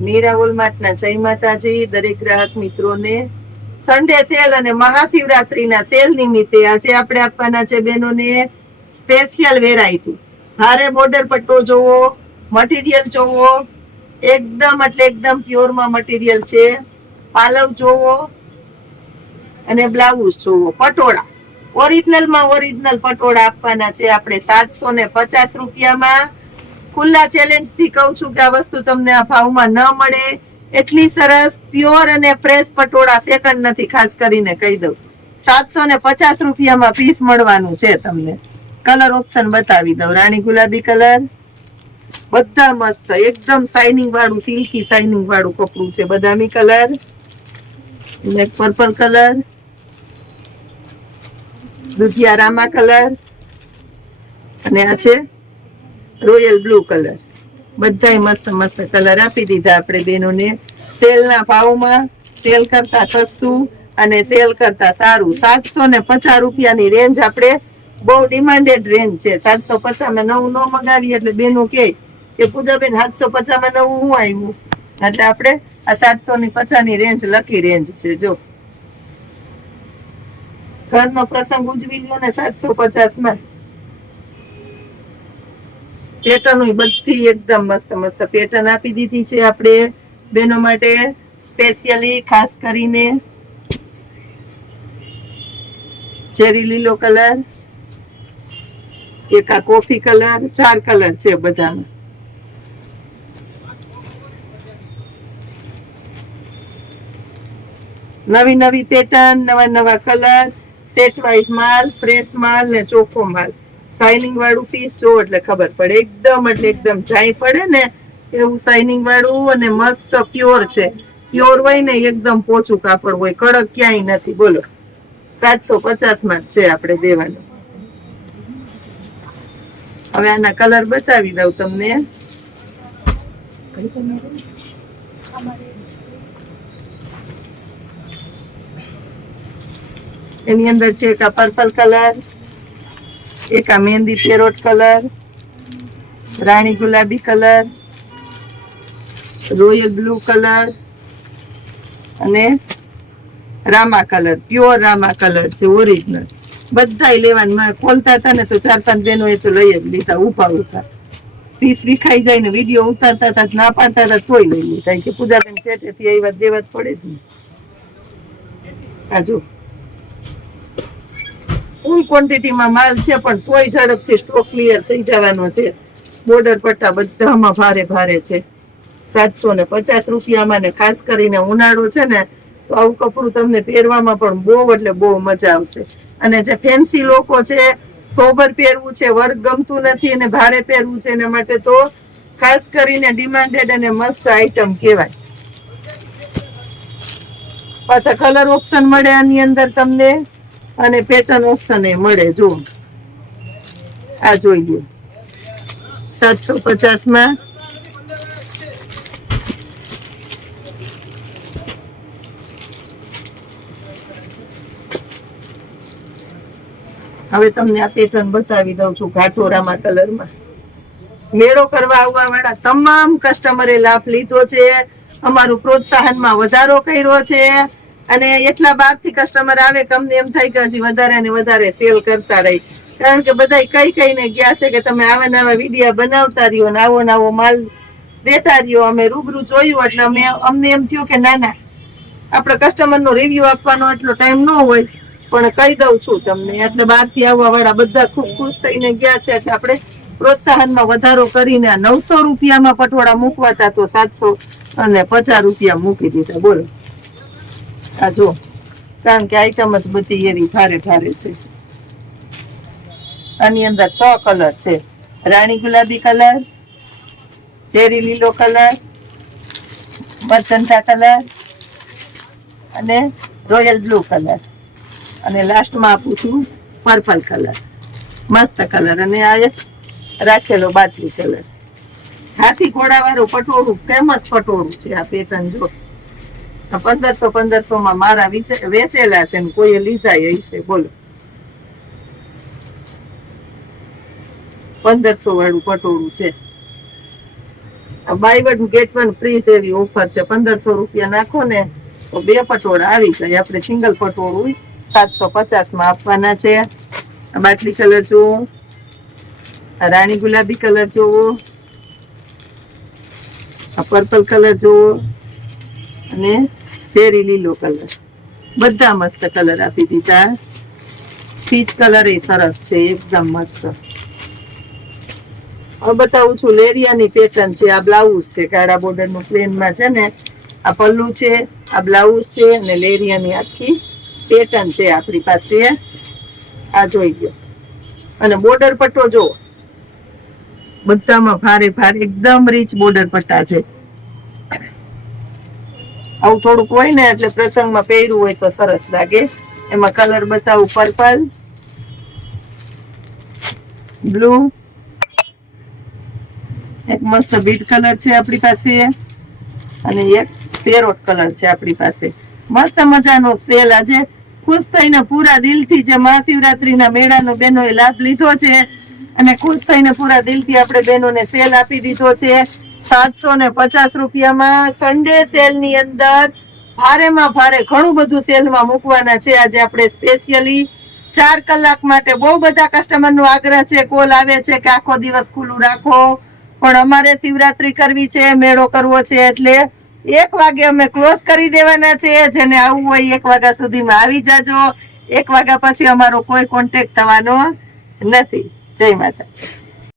મીરા વોલમાર્ટના જય માતાજી દરેક ગ્રાહક મિત્રોને. સન્ડે સેલ અને મહાશિવરાત્રીના સેલ નિમિત્તે આજે આપણે આપવાના છે બહેનોને સ્પેશિયલ વેરાયટી. ભારે બોર્ડર પટ્ટો જોવો, મટીરિયલ જોવો, એકદમ એટલે એકદમ પ્યોરમાં મટીરિયલ છે. પાલવ જોવો અને બ્લાઉઝ જોવો. પટોળા ઓરિજિનલમાં ઓરિજિનલ પટોળા આપવાના છે આપણે 750 રૂપિયામાં. ખુલ્લા ચેલેન્જ થી કહું છું કે આ વસ્તુ તમને આ ભાવમાં ન મળે. એટલી સરસ પ્યોર અને ફ્રેશ પટોળા સેકન્ડ નથી, ખાસ કરીને કહી દઉં. 750 રૂપિયામાં પીસ મળવાનું છે તમને. કલર ઓપ્શન બતાવી દઉં. રાણી ગુલાબી કલર, બધા મસ્ત એકદમ શાઇનિંગ વાળું, સિલ્કી શાઇનિંગ વાળું કપડું છે. બદામી કલર, પર્પલ કલર, દુધિયા રામા કલર અને આ છે રોયલ બ્લુ કલર. બધાય મસ્ત મસ્ત કલર આપી દીધા આપણે બહેનોને સેલના ભાવમાં. સેલ કરતા સસ્તું અને સેલ કરતા સારું. 750 રૂપિયાની રેન્જ આપણે બહુ ડિમાન્ડેડ રેન્જ છે. 750 નવું ન મગાવીએ એટલે બેનો કે પૂજાબેન 750 નવું શું આવ્યું, એટલે આપણે આ 750 રેન્જ લકી રેન્જ છે. જો ઘરનો પ્રસંગ ઉજવી લ્યો ને 750 પેટર્ન બધી એકદમ મસ્ત મસ્ત પેટર્ન આપી દીધી છે આપણે બહેનો માટે સ્પેશિયલી. ખાસ કરીને ચેરી લીલો કલર, એક આ કોફી કલર, 4 કલર છે બધામાં. નવી નવી પેટર્ન, નવા નવા કલર, સેટ વાઇઝ માલ, ફ્રેશ માલ ને ચોખ્ખો માલ. શાઇનિંગ વાળું પીસ જો એટલે ખબર પડે, એકદમ એટલે એકદમ જાય પડે ને એવું શાઇનિંગ વાળું અને મસ્ત પ્યોર છે. પ્યોર હોય ને એકદમ પોચું કાપડ હોય, કડક ક્યાંય નથી. બોલો 750 જ છે આપણે દેવાનું. હવે આના કલર બતાવી દઉં તમને. એની અંદર છે એક આ પર્પલ કલર, એક આ મહેંદી પેરોટ કલર, રાણી ગુલાબી કલર, રોયલ બ્લુ કલર અને Rama colour. Pure Rama colour છે, ઓરિજિનલ. બધા લેવાનું. ખોલતા હતા ને તો 4-5 બહેનો એ તો લઈ જ લીધા ઉભા. પીસ વિખાઈ જાય ને વિડીયો ઉતારતા હતા, ના પાડતા હતા તોય લઈ લીધા કે પૂજાબેન સેટેથી એ વાત દેવા જ પડે જ ને. આ જો ફૂલ ક્વોન્ટિટીમાં માલ છે પણ તોય ઝડપથી સ્ટોક ક્લિયર થઈ જવાનો છે. બોર્ડર પટ્ટા બધામાં ભારે ભારે છે. 750 રૂપિયામાં ને ખાસ કરીને ઉનાળો છે ને તો આવું કપડું તમને પહેરવામાં પણ બહુ એટલે બહુ મજા આવશે. અને જે ફેન્સી લોકો છે, સોબર પહેરવું છે, વર્ક ગમતું નથી અને ભારે પહેરવું છે, એના માટે તો ખાસ કરીને ડિમાન્ડેડ અને મસ્ત આઈટમ કહેવાય. પાછા કલર ઓપ્શન મળે આની અંદર તમને અને પેટર્ન ઓપ્શન એ મળે. જો આ જોઈ લો 750માં. હવે તમને આ પેટર્ન બતાવી દઉં છું ઘાટોરામાં કલરમાં. મેળો કરવા આવવા વાળા તમામ કસ્ટમરે લાભ લીધો છે. અમારું પ્રોત્સાહનમાં વધારો કર્યો છે અને એટલા બહારથી કસ્ટમર આવે કે અમને એમ થાય કે હજી વધારે ને વધારે સેલ કરતા રહી. કારણ કે બધા કઈને ગયા છે કે તમે આવા નવા વિડીયો બનાવતા રહ્યો ને આવો નવો માલ દેતા રહ્યો. અમે રૂબરૂ જોયું એટલે અમને એમ થયું કે ના ના, આપણે કસ્ટમરનો રિવ્યુ આપવાનો એટલો ટાઈમ ન હોય, પણ કહી દઉં છું તમને. એટલે બહારથી આવવા વાળા બધા ખૂબ ખુશ થઈને ગયા છે. એટલે આપણે પ્રોત્સાહનમાં વધારો કરીને 900 રૂપિયામાં પટોળા મૂકવાતા તો 750 રૂપિયા મૂકી દીધા. બોલો આ જો, કારણ કે આઈટમ જ બધી એવી ભારે ભારે છે. આની અંદર 6 કલર છે. રાણી ગુલાબી કલર, ચેરી લીલો કલર, મરચંટા કલર અને રોયલ બ્લુ કલર અને લાસ્ટમાં આપું છું પર્પલ કલર. મસ્ત કલર. અને આ રાખેલો બાટલી કલર. હાથી ઘોડા વાળું પટોળું, ફેમસ પટોળું છે આ પેટર્ન. જો 1500 મારા વેચેલા છે ને કોઈએ લીધા હશે. બોલો 1500 વાળું પટોળું છે. Buy one get one free જેવી ઓફર છે. 1500 રૂપિયા નાખો ને તો 2 પટોળા આવી જાય. આપણે સિંગલ પટોળું 750 માં આપવાના છે. આ બાટલી કલર જોવો, આ રાણી ગુલાબી કલર જોવો, આ પર્પલ કલર જોવો અને ચેરી લીલો કલર. બધા મસ્ત કલર આપી દીધા. પીચ કલર એ સરસ છે, એકદમ મસ્ત. હવે બતાવું છું લેરિયાની પેટર્ન છે. આ બ્લાઉઝ છે, કાળા બોર્ડર નું પ્લેનમાં છે ને. આ પલ્લુ છે, આ બ્લાઉઝ છે અને લેરિયાની આખી પેટર્ન છે આપણી પાસે. આ જોઈ ગયો. અને બોર્ડર પટ્ટો જો, બધામાં ભારે ભારે એકદમ રીચ બોર્ડર પટ્ટા છે. આવું થોડુંક હોય ને એટલે પ્રસંગમાં પહેરવું હોય તો સરસ લાગે. એમાં કલર બતાવું, પર્પલ, બ્લુ, એક મસ્ત બીટ કલર છે આપણી પાસે અને એક પેરોટ કલર છે આપણી પાસે. મસ્ત મજાનો સેલ. આજે ખુશ થઈને પૂરા દિલથી જે મહાશિવરાત્રીના મેળાનો બહેનોએ લાભ લીધો છે અને ખુશ થઈને પૂરા દિલથી આપણે બહેનોને સેલ આપી દીધો છે 750 રૂપિયામાં. સન્ડે સેલની અંદર ભારેમાં ભારે ઘણું બધું સેલમાં મૂકવાના છે આજે આપણે સ્પેશિયલી 4 કલાક માટે. બહુ બધા કસ્ટમરનો આગ્રહ છે, કોલ આવે છે કે આખો દિવસ ખુલ્લું રાખો, પણ અમારે શિવરાત્રી કરવી છે, મેળો કરવો છે એટલે 1 વાગે અમે ક્લોઝ કરી દેવાના છે. જેને આવવું હોય 1 વાગ્યા સુધીમાં આવી જાજો. 1 વાગ્યા પછી અમારો કોઈ કોન્ટેક્ટ થવાનો નથી. જય માતાજી.